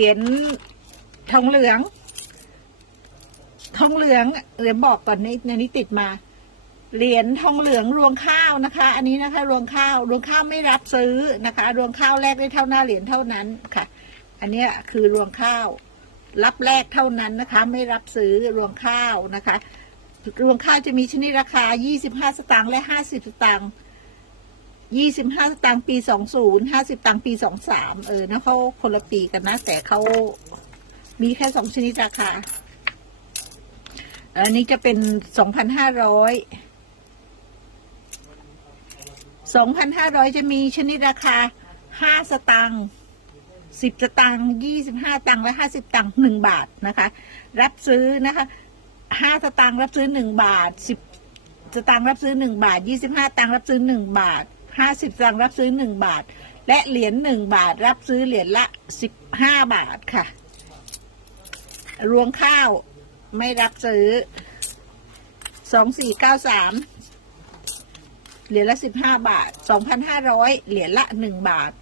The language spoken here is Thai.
เหรียญทองเหลือง ทองเหลืองเดี๋ยวบอกก่อนในในนี้ติดมา เหรียญทองเหลืองรวงข้าวนะคะ อันนี้นะคะ รวงข้าวรวงข้าวไม่รับซื้อนะคะ รวงข้าวแลกได้เท่าหน้าเหรียญเท่านั้นค่ะ อันนี้คือรวงข้าว รับแลกเท่านั้นนะคะ ไม่รับซื้อรวงข้าวนะคะ รวงข้าวจะมีชนิดราคา 25 สตางค์และ 50 สตางค์ 25สตางค์ปี20 50สตางค์ปี23เออนะเขาคนละปีกันนะ แต่เขามีแค่สองชนิดราคาอันนี้จะเป็น2,500 2,500จะมีชนิดราคา5สตางค์10สตางค์25ตังค์และ50ตังค์1บาทนะคะ รับซื้อนะคะ5สตางค์รับซื้อ1บาท10สตางค์รับซื้อ1บาท25ตังค์รับซื้อ1บาท 50สตางค์รับซื้อ1บาท และเหรียญ1บาทรับซื้อเหรียญละ15บาทค่ะ รวงข้าวไม่รับซื้อ2493เหรียญละ15บาท2,500เหรียญละ1บาท